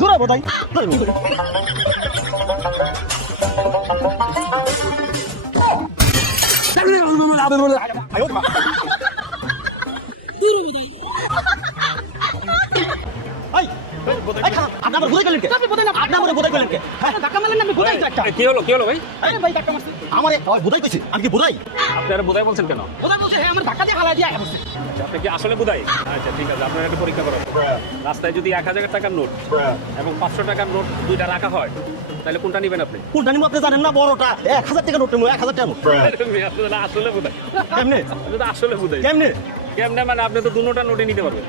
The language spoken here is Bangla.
দূরা বোধাই আপনার বোধাই করলেন কে? আপনার বোধাই করলেন কে? ধাক্কা মারলেন আমি বোধাই তো একটা। কি হলো ভাই? আরে ভাই ধাক্কা মারছে আমার বোধাই কইছি আমি কি বোধাই? আপনারা বোধাই বলছেন কেন? বোধাই বলছে হ্যাঁ আমার ধাক্কা দিয়ে হালা দিয়ে বলছে। আপনি কি আসলে বোধাই? আচ্ছা ঠিক আছে, আপনারা একটা পরীক্ষা করেন। রাস্তায় যদি 1000 টাকার নোট এবং 500 টাকার নোট দুইটা রাখা হয়, তাহলে কোনটা নেবেন আপনি? কোনটা নিমো আপনি জানেন না? বড়টা 1000 টাকা নোট নেবো 1000 টাকা নোট। আপনারা আসলে বোধাই। কেমনে? আপনি তো আসলে বোধাই। কেমনে? কেমনে মানে আপনি তো দুটোটা নোটই নিতে পারবেন।